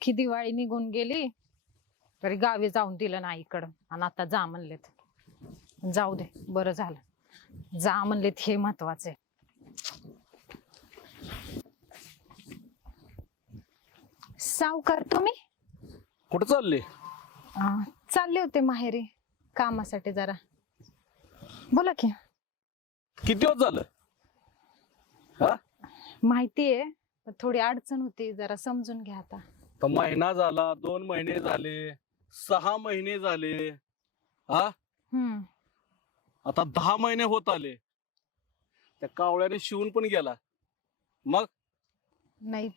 अख्खी दिवाळी निघून गेली तरी गावी जाऊन दिलं नाही इकडं, आणि आता जा म्हणलेत. जाऊ दे, बरं झालं जा म्हणलेत, हे महत्वाचे. सावकार तुम्ही? कुठं चालले? चालले होते माहेरी कामासाठी जरा. बोला की. किती दिवस झालं? हा, माहितीये, पण थोडी अडचण होती, जरा समजून घ्या आता. तर महिना झाला, 2 महिने झाले, 6 महिने झाले, हा आता 10 महिने होत आले. त्या कावळ्याने शिवून पण गेला. मग नाही,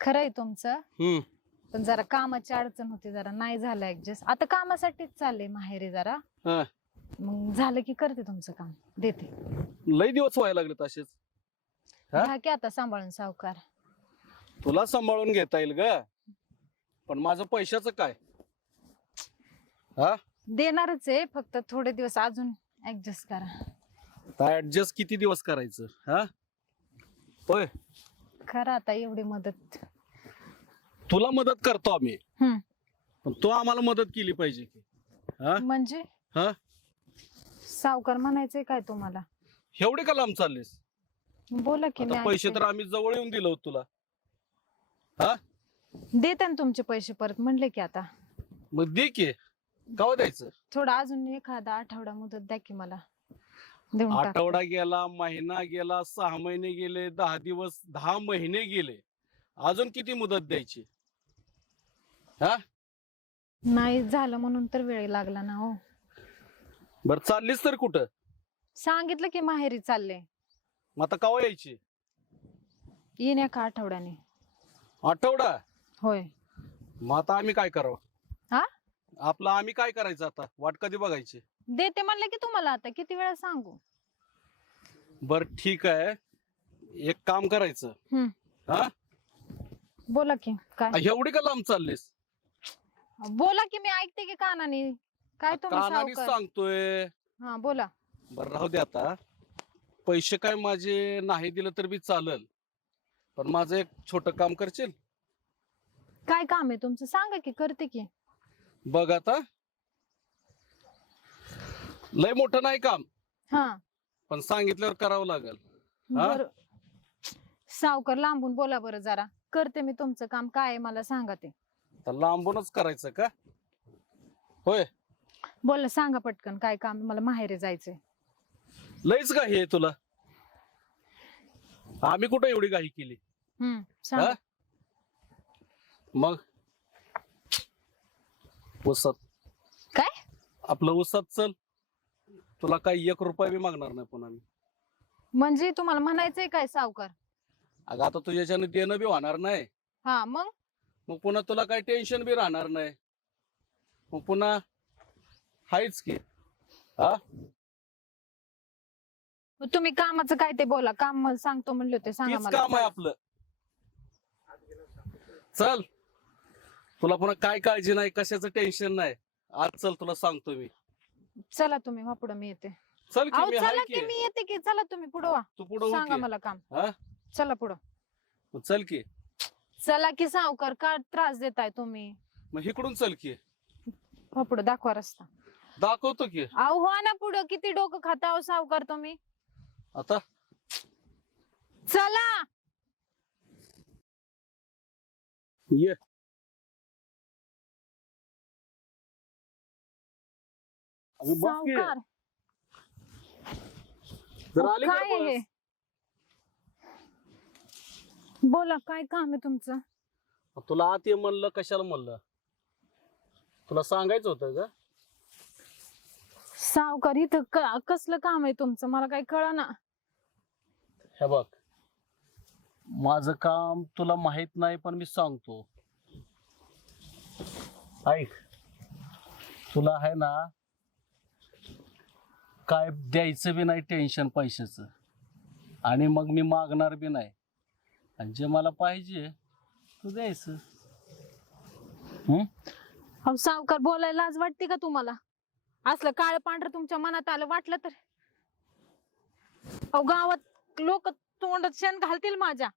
खरंय तुमचं, पण जरा कामाची अडचण होती, जरा नाही झालं ऍडजस्ट. आता कामासाठीच चालले माहेरी जरा. हा, मग झालं की करते तुमचं काम, देते. लई दिवस व्हायला लागले तसेच. हा? घ्या की आता सांभाळून सावकार. तुला सांभाळून घेता येईल ग, पण माझं पैशाचं काय? हा, देणारच आहे, फक्त थोडे दिवस अजून ऍडजस्ट करा. ऍडजस्ट किती दिवस करायचं? हा, होय, करा आता एवढी मदत. तुला मदत करतो आम्ही, हम्म. पण तू आम्हाला मदत केली पाहिजे की. हा, म्हणजे हा, सावकार म्हणायचंय काय तुम्हाला? एवढे का लांब चाललेस? बोला की. मी आता पैसे ऐकते. तर आम्ही जवळ येऊन दिलो होतो तुला. हा, देते ना तुमचे पैसे परत म्हणले की. आता मग दे की. केव्हा द्यायचं? थोडा अजून एखादा आठवडा मुदत द्या की मला, देऊन टाकते. आठवडा गेला, महिना गेला, 6 महिने गेले, 10 दिवस, 10 महिने गेले, अजून किती मुदत द्यायची? हा, नाही झालं म्हणून तर वेळ लागला ना हो. बर, चाललीस तर कुठं? सांगितलं की माहेरी चालले. मग आता केव्हा यायची? येईन एका आठवड्याने. आठवडा? होय. मग आता आम्ही काय करावं? हा, आपलं आम्ही काय करायचं आता? वाट कधी बघायची? देते म्हणलं की तुम्हाला, आता किती वेळा सांगू? बर ठीक आहे, एक काम करायचं. हा, बोला की. काय एवढी का लांब चाललीस? बोला की, मी ऐकते की कानाने. काय तुम्ही कानाने सावकार? सांगतोय. हा बोला. बर राहू दे आता. पैसे काय माझे नाही दिलं तर बी चालेल, पण माझं एक छोट काम करशील? काय काम आहे तुमचं? सांगा की, करते की. बघ आता, लय मोठं नाही काम, हा, पण सांगितल्यावर करावं लागेल. हा? बर. सावकार लांबून बोला बरं जरा, करते मी तुमचं काम. काय आहे मला सांगा ते. तर लांबूनच करायचं का? होय, बोला, सांगा पटकन काय काम आहे, मला माहेरी जायचंय. लयच घाई आहे तुला. आम्ही कुठं एवढी घाई केली? सांगा. हा? मग उसात, काय? आपलं उसात चल, तुला काही 1 रुपया बी मागणार नाही पुन्हा मी. म्हणजे तुम्हाला म्हणायचंय काय सावकार? अगं आता तुझ्याच्याने देणं बी होणार नाही, हा, मग मग पुन्हा तुला काही टेन्शन बी राहणार नाही, मग पुन्हा हायच की. हा, तुम्ही कामाचं काय ते बोला. काम मला सांगतो म्हणले होते, सांगा तीच मला. काम आहे आपलं. चल, तुला पुन्हा काय काळजी नाही, कशाचं टेन्शन नाही. आज चल, तुला सांगतो मी. चला तुम्ही, वा पुढं मी येते. चल की, अहो मी चला हाय की, की. मी येते की. चला तुम्ही पुढं वा. तू पुढं सांगा मला काम. हा, चला पुढं. मग चल की. चला की सावकार, का त्रास देताय तुम्ही? मग इकडून चल की. वा पुढं, दाखवा रस्ता. दाखवतो की. अहो हो ना पुढं, किती डोकं खाता हो सावकार तुम्ही. आता चला. ये. अगं बस की. सावकार, जरा आली काय का आहे? बस? बोला, काय काम आहे तुमचं? तुला आत ये म्हणलं, कशाला म्हणलं? तुला सांगायचं होतं का? सावकार, इथं कसलं काम आहे तुमचं? मला काही कळना. हे बघ, माझं काम तुला माहित नाही, पण मी सांगतो. ऐक, तुला आहे ना काय द्यायचं बी नाही टेन्शन पैशाचं, आणि मग मी मागणार बी नाही, आणि जे मला पाहिजे तू द्यायचं. अहो सावकार, बोलायला लाज वाटते का तुम्हाला? असलं काळ पांढरं तुमच्या मनात आलं वाटलं तर? अहो गावात लोक तोंडात शेण घालतील माझ्या.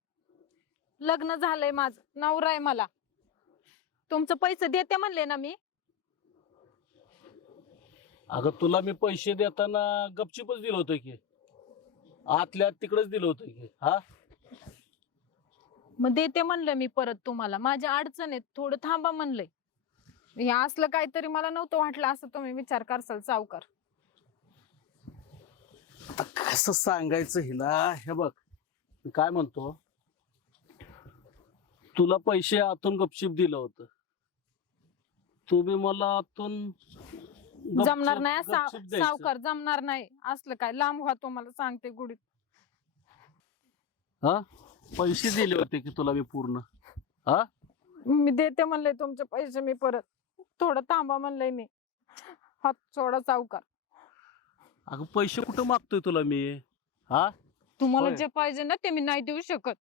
लग्न झालंय, माझं नवरा आहे मला. तुमचं पैसे देते म्हणले ना मी. अगं तुला मी पैसे देताना गपचिपच दिलं होतं की, आतल्या आत तिकडेच दिलं होतं की. हा मग देते म्हणलं मी परत तुम्हाला. माझ्या अडचण आहे, थोडं थांबा म्हणलंय. हे असलं काहीतरी मला नव्हतं वाटलं असं तुम्ही विचार करसाल सावकार. आता कसं सांगायचं हिला, हे बघ मी काय म्हणतो, तुला पैसे आतून गपचिप दिलं होतं, तू बी मला आतून जमणार नाही गपचूप द्यायचं. सावकार, जमणार नाही असलं काय. लांब व्हा तुम्हाला सांगते गुढीत. हा पैसे दिले होते की तुला मी पूर्ण. हा मी देते म्हणलंय तुमचे पैसे मी परत. थोडं थांबा म्हणलंय मी. हात सोडा सावकार. अगं पैसे कुठं मागतोय तुला मी? हा तुम्हाला होय. जे पाहिजे ना ते मी नाही देऊ शकत.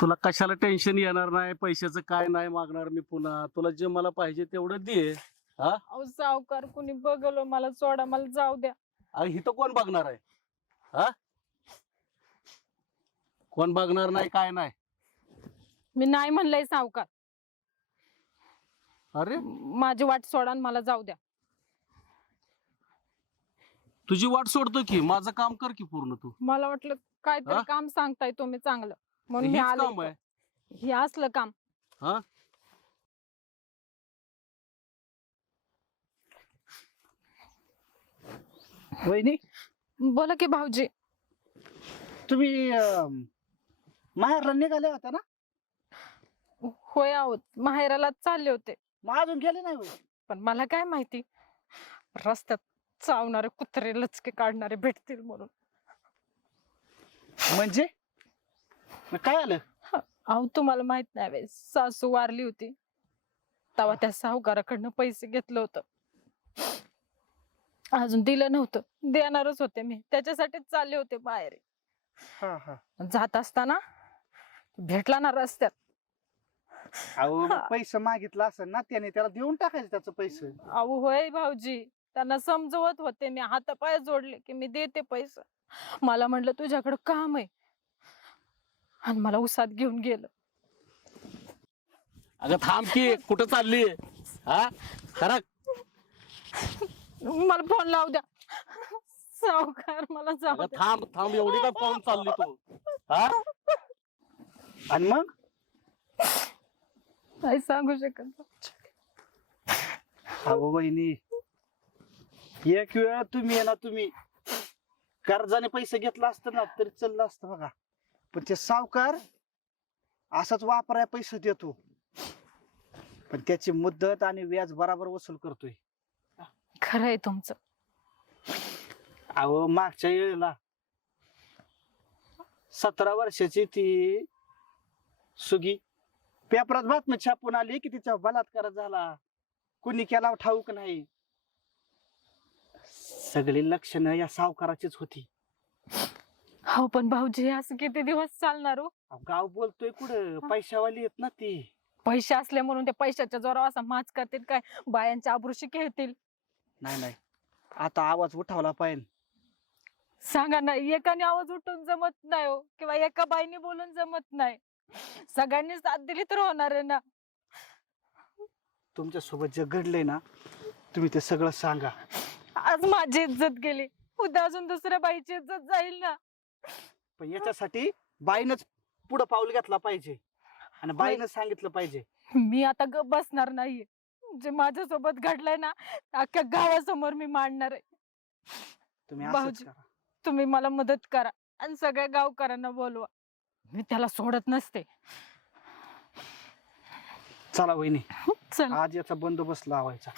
तुला कशाला टेन्शन येणार नाही, पैशाचं काय नाही मागणार मी पुन्हा. तुला जे मला पाहिजे तेवढं दे. हा अहो सावकार, कुणी बघलो मला सोडा, मला जाऊ द्या. अगं इथं कोण बघणार आहे? हा कोण बघणार नाही काय नाही. मी नाही म्हणलंय सावकार. अरे माझी वाट सोडा आणि मला जाऊ द्या. तुझी वाट सोडतो की, माझं काम कर की पूर्ण तू. मला वाटलं काहीतरी हा? काम सांगताय तुम्ही चांगलं, म्हणून मी हेच आले काम आहे. इथं. हे असलं काम. हा वहिनी, बोला की भाऊजी. तुम्ही माहेरला निघाले होता ना? होय आहोत, माहेराला चालले होते. मग अजून गेले नाही होय? पण मला काय माहिती रस्त्यात चावणारे कुत्रे लचके काढणारे भेटतील म्हणून. म्हणजे मग काय आलं? अहो तुम्हाला माहित नाही व्हय, सासू वारली होती तेव्हा त्या सावकाराकडनं पैसे घेतलं होतं. अजून दिलं नव्हतं, देणारच होते मी. त्याच्यासाठीच चालले होते बाहेर. हा हा. जात असताना भेटला ना रस्त्यात. अहो मग पैसे मागितला असेल ना त्याने, त्याला देऊन टाकायचं त्याचं पैसे. अहो होय भाऊजी, त्यांना समजवत होते मी, हातापाय जोडले की मी देते पैसे. मला म्हणलं तुझ्याकडे काम आहे, आणि मला उसात घेऊन गेलं. अगं थांब की, कुठं चालली? हा खरं मला फोन लावू द्या सावकार, मला जाऊ अगं द्या. थांब थांब, एवढी काय पाहून चालली तू? हा आणि मग नाही सांगू शकत. अहो वहिनी, एक वेळ तुम्ही आहे ना, तुम्ही कर्जाने पैसे घेतला असतं ना तरी चाललं असतं बघा. पण ते सावकार असाच वापराय पैसे देतो, पण त्याची मुद्दत आणि व्याज बराबर वसूल करतोय. खरंय तुमचं. अहो मागच्या वेळेला 17 वर्षाची ती सुगी पेपरात बातमी छापून आली की तिचा बलात्कार झाला, कुणी केला ठाऊक नाही. सगळी लक्षणं या सावकाराचीच होती. हो पण भाऊजी, असं किती दिवस चालणार हो? अहो, गाव बोलतोय कुठं, पैशावाली येत ना ती. पैसे असले म्हणून ते पैशाच्या जोरावर असा माच करतील काय? बायांच्या आबरूशी खेळतील. नाही नाही, आता आवाज उठावला पाहिजे. सांगा ना, एकाने आवाज उठून जमत नाही हो, किंवा एका बाईने बोलून जमत नाही. सगळ्यांनी साथ दिली तर होणार आहे ना. तुमच्या सोबत जे घडलंय ना, तुम्ही ते सगळं सांगा. आज माझी इज्जत गेली, उद्या अजून दुसऱ्या बाईची इज्जत जाईल ना. पण याच्यासाठी बाईनच पुढं पाऊल घेतला पाहिजे आणि बाईनं सांगितलं पाहिजे. मी आता गप बसणार नाहीये. जे माझ्यासोबत घडलंय ना, अख्ख्या गावासमोर मी मांडणार आहे. तुम्ही असंच भाऊजी. करा. तुम्ही मला मदत करा आणि सगळ्या गावकऱ्यांना बोलवा. मी त्याला सोडत नसते. चला वहिनी, चल. आज याचा बंदोबस्त लावायचा.